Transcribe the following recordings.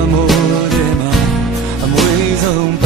amore ma amore son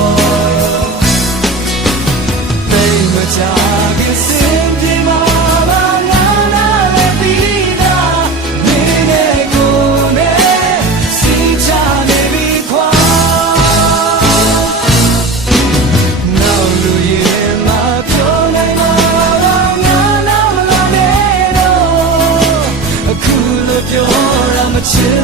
to